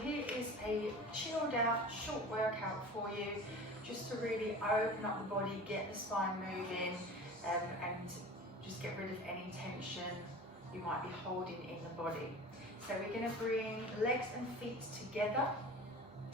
here is a chilled out short workout for you, just to really open up the body, get the spine moving, and just get rid of any tension you might be holding in the body. So we're going to bring legs and feet together.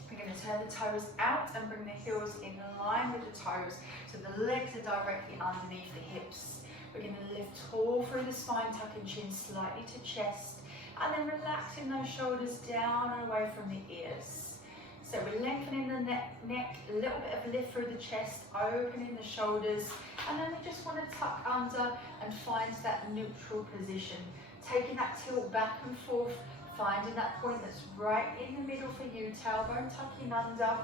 We're going to turn the toes out and bring the heels in line with the toes, so the legs are directly underneath the hips. We're going to lift tall through the spine, tucking chin slightly to chest, and then relaxing those shoulders down and away from the ears. So we're lengthening the neck, a little bit of lift through the chest, opening the shoulders, and then we just want to tuck under and find that neutral position. Taking that tilt back and forth, finding that point that's right in the middle for you, tailbone tucking under.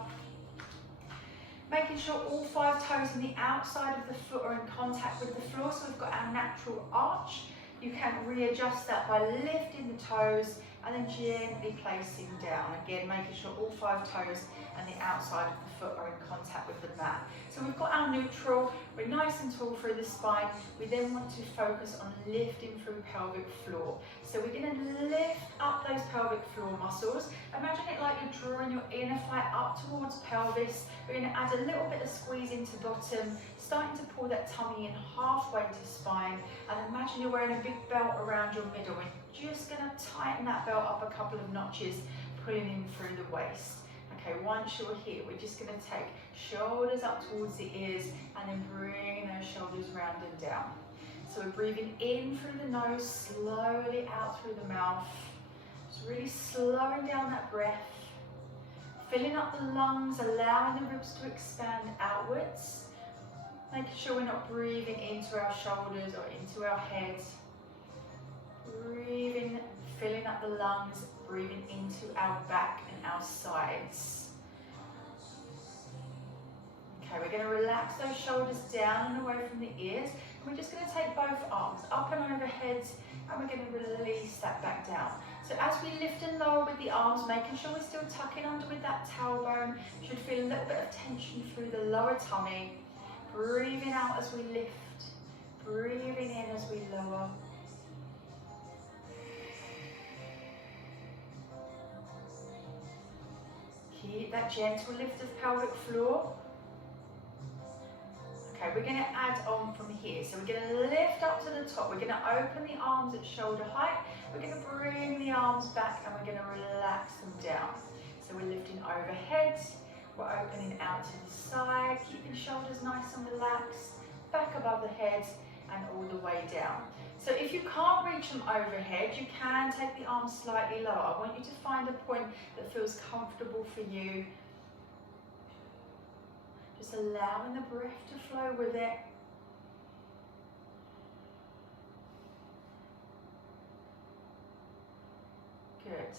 Making sure all 5 toes on the outside of the foot are in contact with the floor, so we've got our natural arch. You can readjust that by lifting the toes and then gently placing down. Again, making sure all 5 toes and the outside of the foot are in contact with the mat. So we've got our neutral, we're nice and tall through the spine. We then want to focus on lifting through pelvic floor. So we're going to lift up those pelvic floor muscles. Imagine it like you're drawing your inner thigh up towards pelvis. We're going to add a little bit of squeeze into bottom, starting to pull that tummy in halfway to spine. And imagine you're wearing a big belt around your middle. We're just going to tighten that belt up a couple of notches, pulling in through the waist. Okay, once you're here, we're just going to take shoulders up towards the ears and then bring those shoulders round and down. So we're breathing in through the nose, slowly out through the mouth. Just really slowing down that breath. Filling up the lungs, allowing the ribs to expand outwards. Making sure we're not breathing into our shoulders or into our head. Breathing, filling up the lungs, breathing into our back and our sides. Okay, we're going to relax those shoulders down and away from the ears. And we're just going to take both arms up and overhead, and we're going to release that back down. So as we lift and lower with the arms, making sure we're still tucking under with that tailbone. You should feel a little bit of tension through the lower tummy. Breathing out as we lift, breathing in as we lower. Keep that gentle lift of pelvic floor. Okay, we're going to add on from here. So we're going to lift up to the top. We're going to open the arms at shoulder height. We're going to bring the arms back and we're going to relax them down. So we're lifting overhead. We're opening out to the side, keeping shoulders nice and relaxed, back above the head and all the way down. So if you can't reach them overhead, you can take the arms slightly lower. I want you to find a point that feels comfortable for you. Just allowing the breath to flow with it. Good.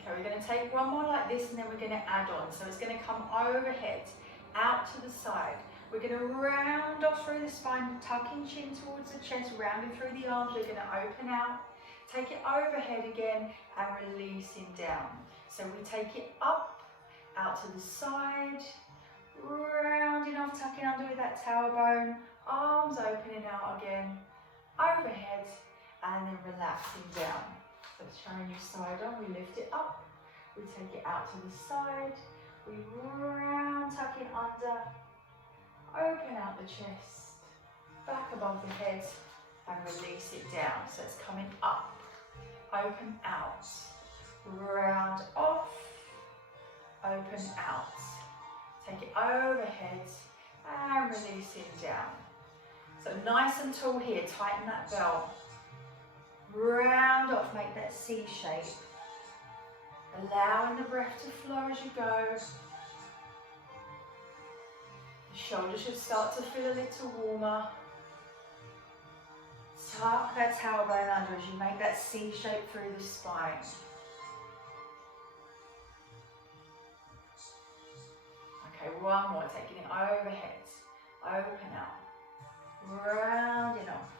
Okay, we're going to take one more like this and then we're going to add on. So it's going to come overhead, out to the side. We're going to round off through the spine, tucking chin towards the chest, rounding through the arms. We're going to open out, take it overhead again and releasing down. So we take it up, out to the side, rounding off, tucking under with that tailbone, arms opening out again, overhead and then relaxing down. So it's showing you side on, we lift it up, we take it out to the side, we round, tuck it under, open out the chest, back above the head and release it down. So it's coming up, open out, round off, open out. Take it overhead and releasing down. So nice and tall here, tighten that belt. Round off, make that C shape. Allowing the breath to flow as you go. The shoulders should start to feel a little warmer. Tuck that tailbone under as you make that C shape through the spine. Okay, one more, taking it overhead, open out, rounding off.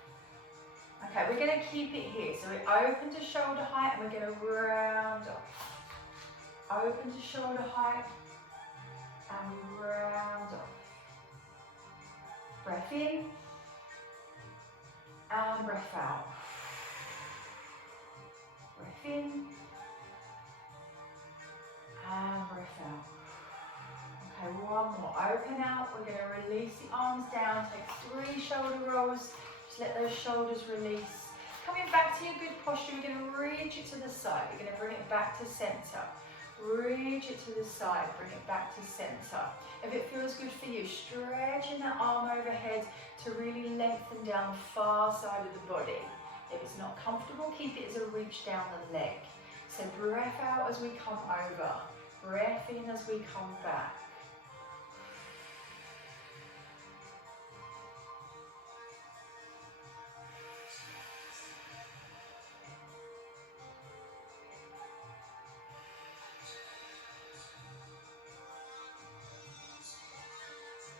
Okay, we're going to keep it here. So we open to shoulder height and we're going to round off. Open to shoulder height and round off. Breath in and breath out. Breath in open out. We're going to release the arms down, take 3 shoulder rolls, just let those shoulders release. Coming back to your good posture, we're going to reach it to the side. We're going to bring it back to center. Reach it to the side, bring it back to center. If it feels good for you, stretching that arm overhead to really lengthen down the far side of the body. If it's not comfortable, keep it as a reach down the leg. So breath out as we come over, breath in as we come back.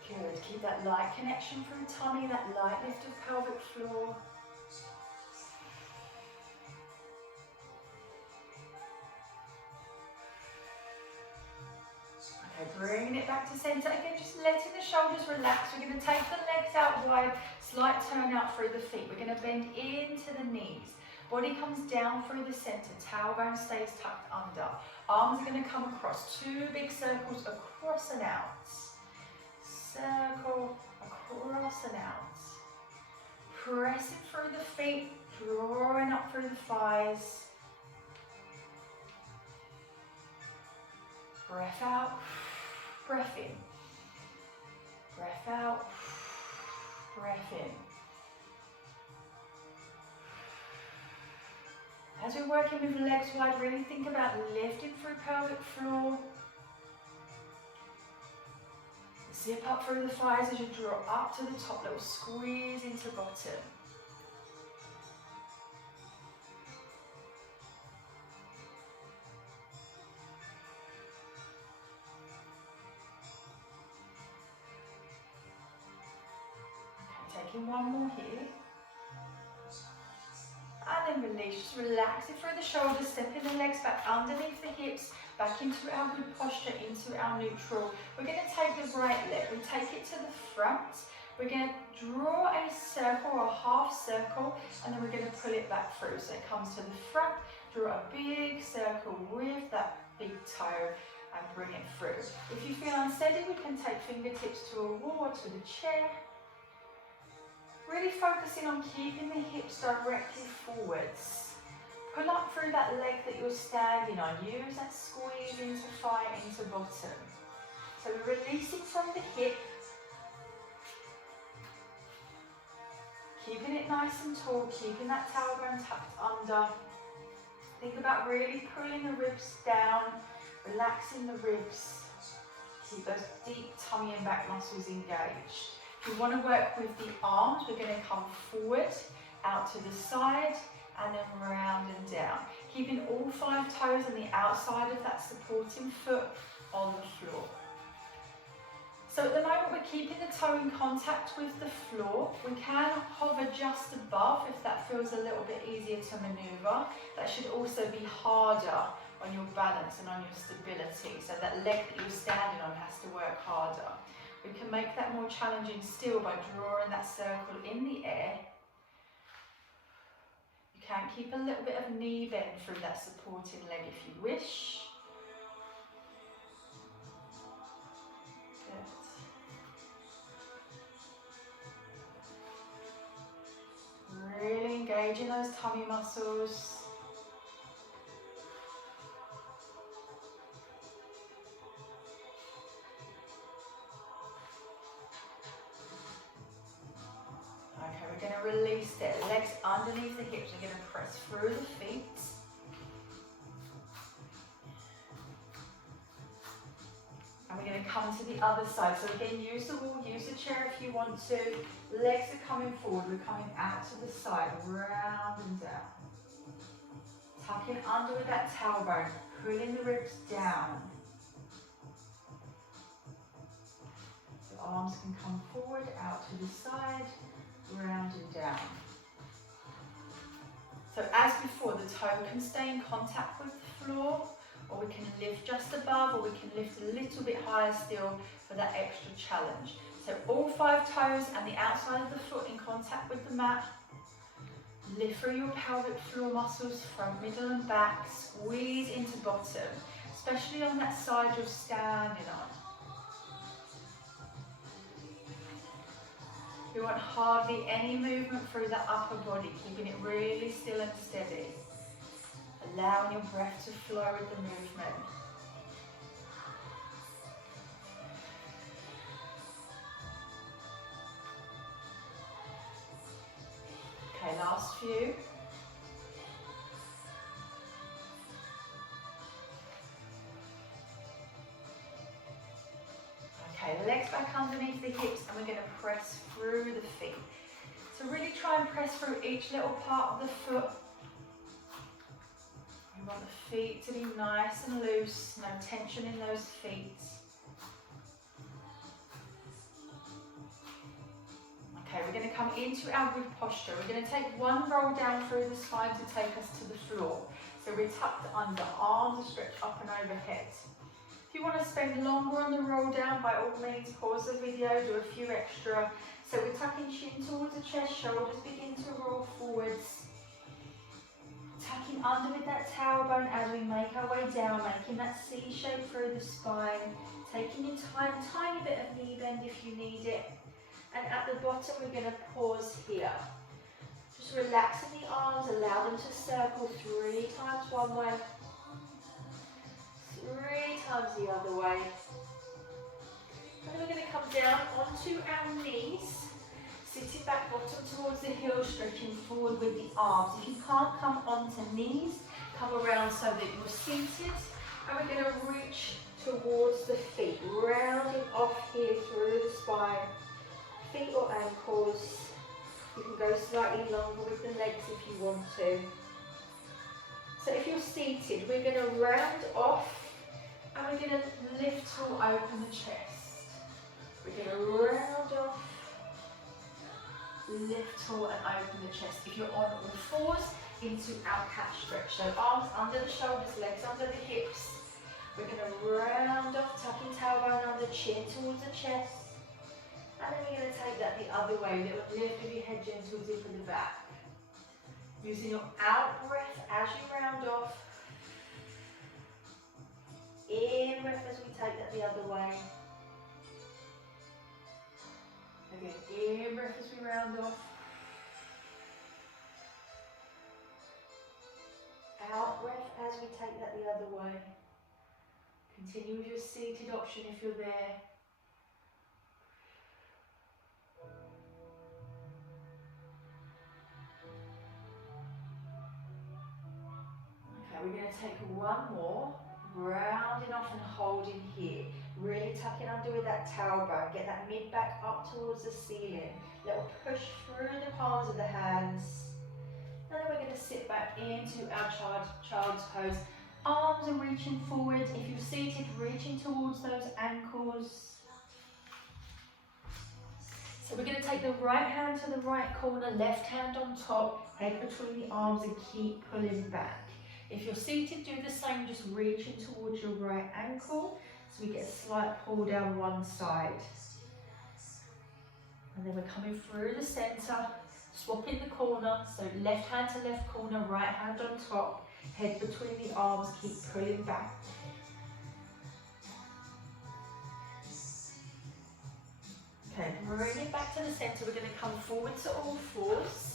Good, keep that light connection through tummy, that light lift of pelvic floor. Okay, bringing it back to center. Again, just letting the shoulders relax. We're going to take the legs out wide, slight turn out through the feet. We're going to bend into the knees. Body comes down through the center, tailbone stays tucked under. Arms are going to come across, 2 big circles across and out. Circle, across and out. Pressing through the feet, drawing up through the thighs. Breath out, breath in. Breath out, breath in. As we're working with legs wide, really think about lifting through pelvic floor. Zip up through the thighs as you draw up to the top, little squeeze into bottom. Okay, taking one more here. And then release, just relax it through the shoulders, stepping the legs back underneath the hips, back into our good posture, into our neutral. We're going to take the right leg, we take it to the front. We're going to draw a circle or a half circle, and then we're going to pull it back through. So it comes to the front, draw a big circle with that big toe, and bring it through. If you feel unsteady, we can take fingertips to a wall or to the chair. Really focusing on keeping the hips directly forwards. Pull up through that leg that you're standing on. Use that squeeze into thigh, into bottom. So we're releasing from the hip. Keeping it nice and tall, keeping that tailbone tucked under. Think about really pulling the ribs down, relaxing the ribs. Keep those deep tummy and back muscles engaged. If we want to work with the arms, we're going to come forward, out to the side, and then round and down. Keeping all 5 toes on the outside of that supporting foot on the floor. So at the moment we're keeping the toe in contact with the floor. We can hover just above if that feels a little bit easier to manoeuvre. That should also be harder on your balance and on your stability. So that leg that you're standing on has to work harder. We can make that more challenging still by drawing that circle in the air. You can keep a little bit of knee bend through that supporting leg if you wish. Good. Really engaging those tummy muscles. We're going to release it, legs underneath the hips. We're going to press through the feet. And we're going to come to the other side. So again, use the wall, use the chair if you want to. Legs are coming forward. We're coming out to the side, round and down. Tucking under with that tailbone, pulling the ribs down. The arms can come forward, out to the side, round and down. So as before, the toe can stay in contact with the floor, or we can lift just above, or we can lift a little bit higher still for that extra challenge. So all 5 toes and the outside of the foot in contact with the mat. Lift through your pelvic floor muscles, front, middle and back. Squeeze into bottom, especially on that side you're standing on. We want hardly any movement through the upper body, keeping it really still and steady. Allowing your breath to flow with the movement. Okay, last few. Okay, legs back underneath the hips, and we're going to press through the feet. So really try and press through each little part of the foot. We want the feet to be nice and loose, no tension in those feet. Okay, we're going to come into our good posture. We're going to take one roll down through the spine to take us to the floor. So we're tucked under, arms are stretched up and overhead. If you want to spend longer on the roll down, by all means pause the video, do a few extra. So we're tucking chin towards the chest, shoulders begin to roll forwards. Tucking under with that tailbone as we make our way down, making that C shape through the spine. Taking your time, tiny bit of knee bend if you need it. And at the bottom we're going to pause here. Just relaxing the arms, allow them to circle 3 times one way, 3 times the other way. And then we're going to come down onto our knees, sitting back bottom towards the heels, stretching forward with the arms. If you can't come onto knees, come around so that you're seated. And we're going to reach towards the feet, rounding off here through the spine. Feet or ankles. You can go slightly longer with the legs if you want to. So if you're seated, we're going to round off and we're going to lift or open the chest. We're going to round off, lift tall and open the chest. If you're on all fours, into our cat stretch. So arms under the shoulders, legs under the hips. We're going to round off, tucking tailbone under, chin towards the chest. And then we're going to take that the other way. Little lift of your head, gentle dip in the back. Using your out breath as you round off. In breath as we take that the other way. Again, in breath as we round off. Out breath as we take that the other way. Continue with your seated option if you're there. Okay, we're going to take one more, rounding off and holding here. Really tucking under with that tailbone. Get that mid back up towards the ceiling. Little push through the palms of the hands. And then we're going to sit back into our child's pose. Arms are reaching forward. If you're seated, reaching towards those ankles. So we're going to take the right hand to the right corner, left hand on top, head between the arms and keep pulling back. If you're seated, do the same, just reaching towards your right ankle. So we get a slight pull down one side. And then we're coming through the centre, swapping the corner. So left hand to left corner, right hand on top, head between the arms, keep pulling back. Okay, bring it back to the centre. We're going to come forward to all fours.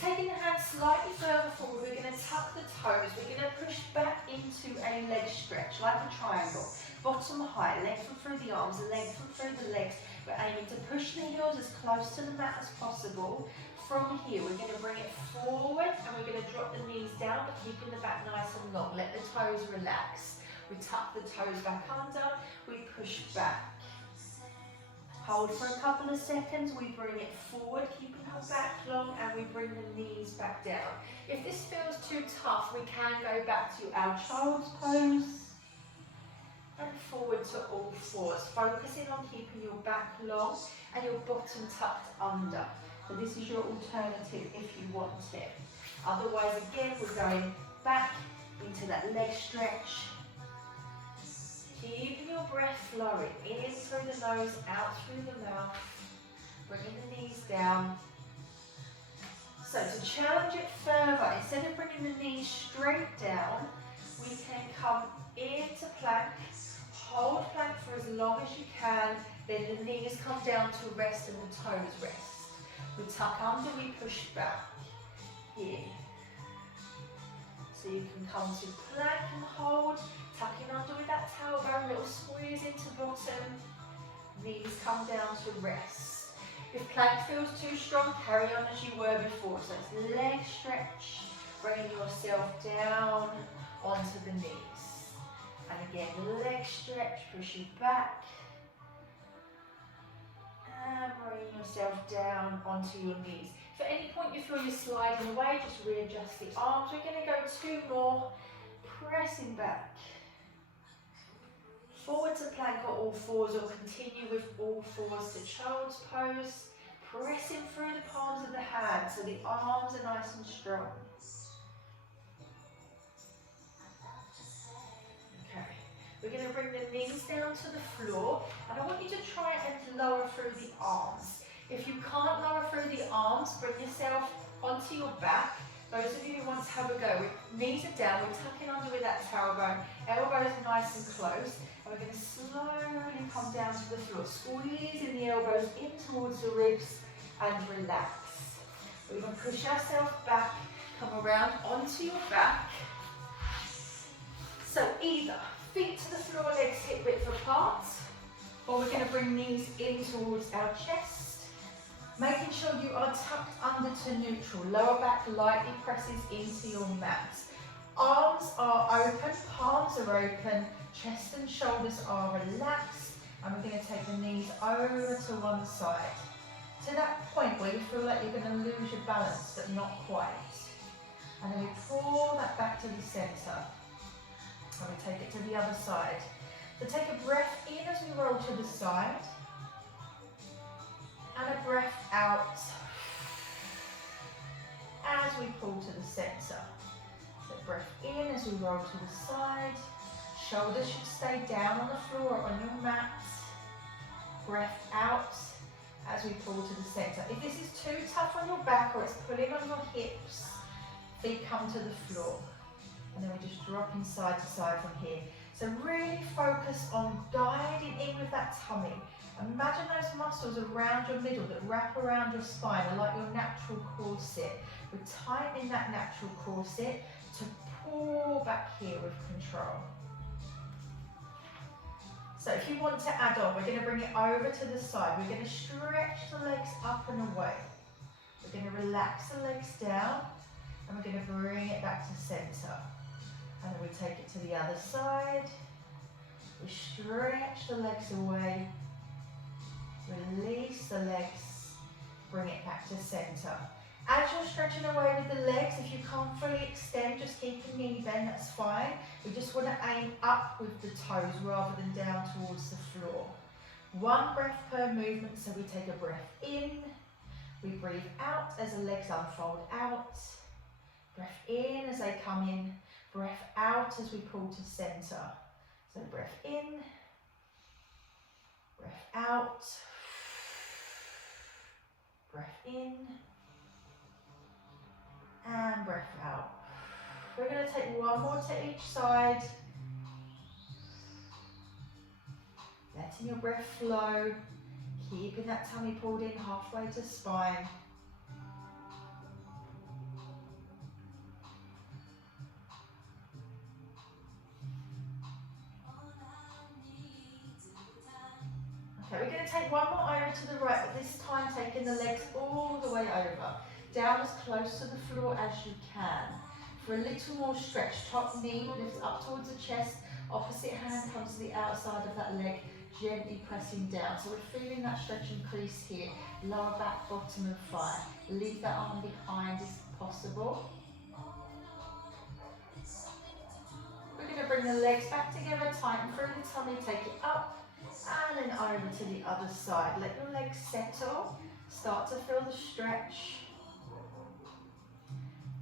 Taking the hands slightly further forward, we're going to tuck the toes. We're going to push back into a leg stretch, like a triangle. Bottom high, lengthen through the arms, lengthen through the legs. We're aiming to push the heels as close to the mat as possible. From here, we're going to bring it forward and we're going to drop the knees down, but keeping the back nice and long. Let the toes relax. We tuck the toes back under, we push back. Hold for a couple of seconds, we bring it forward, keeping our back long, and we bring the knees back down. If this feels too tough, we can go back to our child's pose and forward to all fours, focusing on keeping your back long and your bottom tucked under. So this is your alternative if you want it. Otherwise, again, we're going back into that leg stretch. Keeping your breath flowing in through the nose, out through the mouth. Bringing the knees down. So to challenge it further, instead of bringing the knees straight down, we can come into plank, hold plank for as long as you can, then the knees come down to rest and the toes rest. We tuck under, we push back. Here. So you can come to plank and hold, tucking under with that tailbone, little squeeze into bottom. Knees come down to rest. If plank feels too strong, carry on as you were before. So it's leg stretch, bringing yourself down onto the knees. And again, leg stretch, push you back. And bring yourself down onto your knees. If at any point you feel you're sliding away, just readjust the arms. We're going to go 2 more, pressing back. Forward to plank or all fours, or continue with all fours to child's pose. Pressing through the palms of the hands so the arms are nice and strong. Okay, we're going to bring the knees down to the floor, and I want you to try and lower through the arms. If you can't lower through the arms, bring yourself onto your back. Those of you who want to have a go, knees are down, we're tucking under with that tailbone, elbows nice and close, and we're going to slowly come down to the floor, squeezing the elbows in towards the ribs and relax. We're going to push ourselves back, come around onto your back. So either feet to the floor, legs hip width apart, or we're going to bring knees in towards our chest. Making sure you are tucked under to neutral. Lower back lightly presses into your mat. Arms are open, palms are open, chest and shoulders are relaxed. And we're going to take the knees over to one side. To that point where you feel like you're going to lose your balance, but not quite. And then we pull that back to the centre. And we take it to the other side. So take a breath in as we roll to the side. And a breath out as we pull to the centre. So breath in as we roll to the side. Shoulders should stay down on the floor or on your mat. Breath out as we pull to the centre. If this is too tough on your back or it's pulling on your hips, feet come to the floor. And then we just drop in side to side from here. So really focus on guiding in with that tummy. Imagine those muscles around your middle that wrap around your spine are like your natural corset. We're tightening that natural corset to pull back here with control. So if you want to add on, we're going to bring it over to the side. We're going to stretch the legs up and away. We're going to relax the legs down, and we're going to bring it back to centre. And then we take it to the other side. We stretch the legs away. Release the legs, bring it back to centre. As you're stretching away with the legs, if you can't fully extend, just keep the knee bend, that's fine. We just want to aim up with the toes rather than down towards the floor. 1 breath per movement, so we take a breath in, we breathe out as the legs unfold out. Breath in as they come in, breath out as we pull to centre. So breath in, breath out. Breath in and breath out. We're going to take 1 more to each side. Letting your breath flow, keeping that tummy pulled in halfway to spine. Okay, we're going to take 1 more over to the right, but this time taking the legs all the way over. Down as close to the floor as you can. For a little more stretch, top knee lifts up towards the chest, opposite hand comes to the outside of that leg, gently pressing down. So we're feeling that stretch increase here, lower back, bottom and thigh. Leave that arm behind if possible. We're going to bring the legs back together, tighten through the tummy, take it up. And then over to the other side. Let your legs settle. Start to feel the stretch.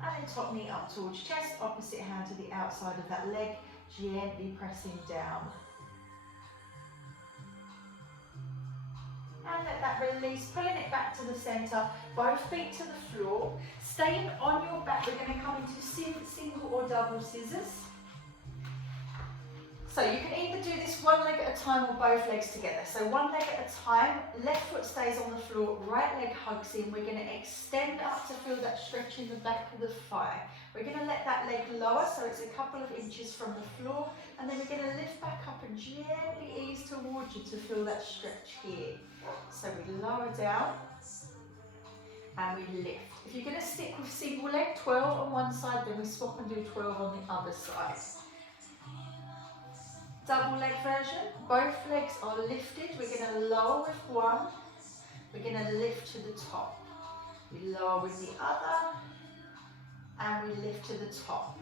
And then top knee up towards chest, opposite hand to the outside of that leg, gently pressing down. And let that release, pulling it back to the centre, both feet to the floor. Staying on your back, we're going to come into single or double scissors. So you can either do this one leg at a time or both legs together. So one leg at a time, left foot stays on the floor, right leg hugs in. We're going to extend up to feel that stretch in the back of the thigh. We're going to let that leg lower so it's a couple of inches from the floor, and then we're going to lift back up and gently ease towards you to feel that stretch here. So we lower down and we lift. If you're going to stick with single leg, 12 on one side, then we swap and do 12 on the other side. Double leg version, both legs are lifted. We're going to lower with one, we're going to lift to the top. We lower with the other, and we lift to the top.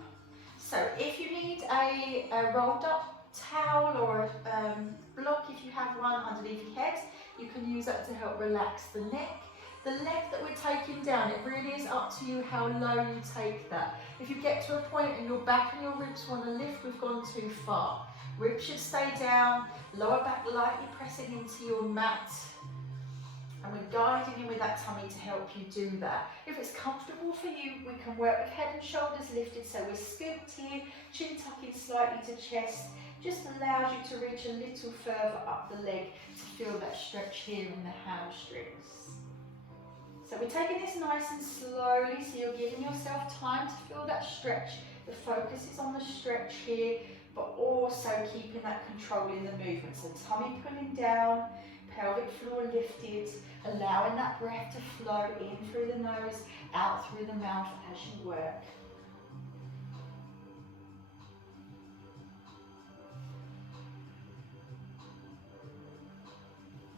So if you need a rolled up towel or a block, if you have one underneath your head, you can use that to help relax the neck. The leg that we're taking down, it really is up to you how low you take that. If you get to a point and your back and your ribs want to lift, we've gone too far. Ribs should stay down, lower back lightly pressing into your mat. And we're guiding in with that tummy to help you do that. If it's comfortable for you, we can work with head and shoulders lifted, so we're scooped here, chin tucking slightly to chest, just allows you to reach a little further up the leg to feel that stretch here in the hamstrings. So we're taking this nice and slowly, so you're giving yourself time to feel that stretch. The focus is on the stretch here, but also keeping that control in the movement. So tummy pulling down, pelvic floor lifted, allowing that breath to flow in through the nose, out through the mouth as you work.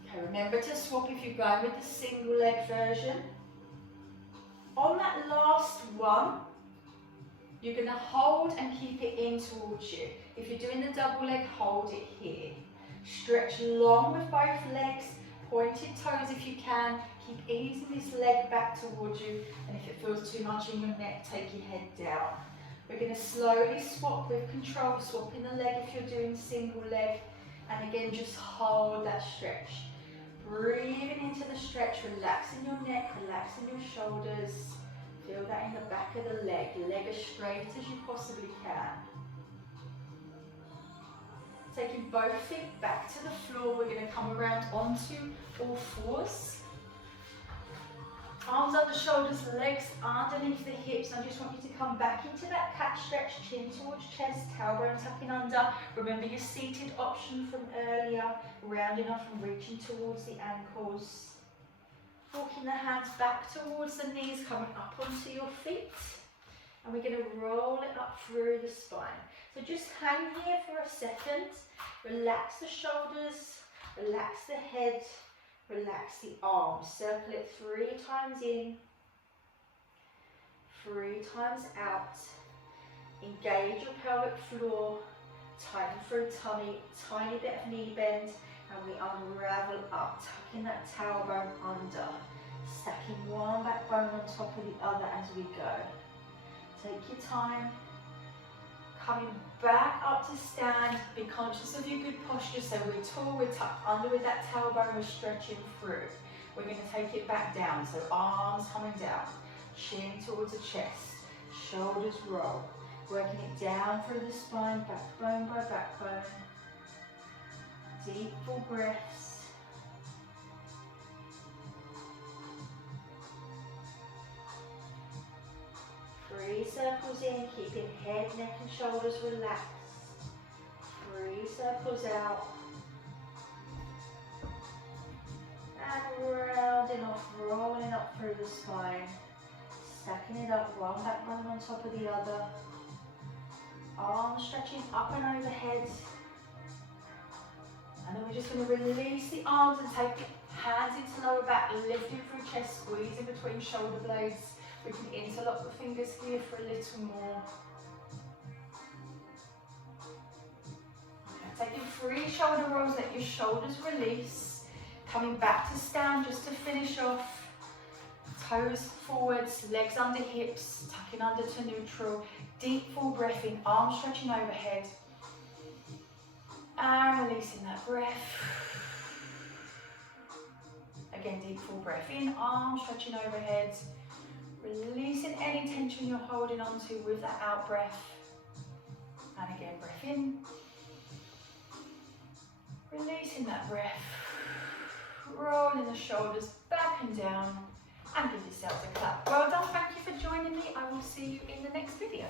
Okay, remember to swap if you're going with the single leg version. On that last one, you're going to hold and keep it in towards you. If you're doing the double leg, hold it here. Stretch long with both legs, pointed toes if you can. Keep easing this leg back towards you, and if it feels too much in your neck, take your head down. We're going to slowly swap with control, swapping the leg if you're doing single leg, and again just hold that stretch. Breathing into the stretch, relaxing your neck, relaxing your shoulders. Feel that in the back of the leg as straight as you possibly can. Taking both feet back to the floor, we're going to come around onto all fours. Arms under shoulders, legs underneath the hips. I just want you to come back into that cat stretch, chin towards chest, tailbone tucking under. Remember your seated option from earlier, rounding off and reaching towards the ankles. Walking the hands back towards the knees, coming up onto your feet. And we're going to roll it up through the spine. So just hang here for a second. Relax the shoulders, relax the head, relax the arms. Circle it 3 times in, 3 times out. Engage your pelvic floor, tighten through tummy, tiny bit of knee bend, and we unravel up, tucking that tailbone under, stacking one backbone on top of the other as we go. Take your time, coming back up to stand. Be conscious of your good posture, so we're tall, we're tucked under with that tailbone, we're stretching through. We're going to take it back down, so arms coming down, chin towards the chest, shoulders roll, working it down through the spine, backbone by backbone. Deep full breaths. Three circles in, keeping head, neck and shoulders relaxed. 3 circles out. And rounding off, rolling up through the spine. Stacking it up, one backbone on top of the other. Arms stretching up and overhead. And then we're just going to release the arms and take the hands into lower back, lifting through chest, squeezing between shoulder blades. We can interlock the fingers here for a little more. Okay, taking 3 shoulder rolls, let your shoulders release. Coming back to stand just to finish off. Toes forwards, legs under hips, tucking under to neutral. Deep full breath in, arms stretching overhead. And releasing that breath. Again, deep full breath in, arms stretching overhead. Releasing any tension you're holding onto with that out breath. And again, breath in. releasing that breath, rolling the shoulders back and down, and give yourselves a clap. Well done, thank you for joining me. I will see you in the next video.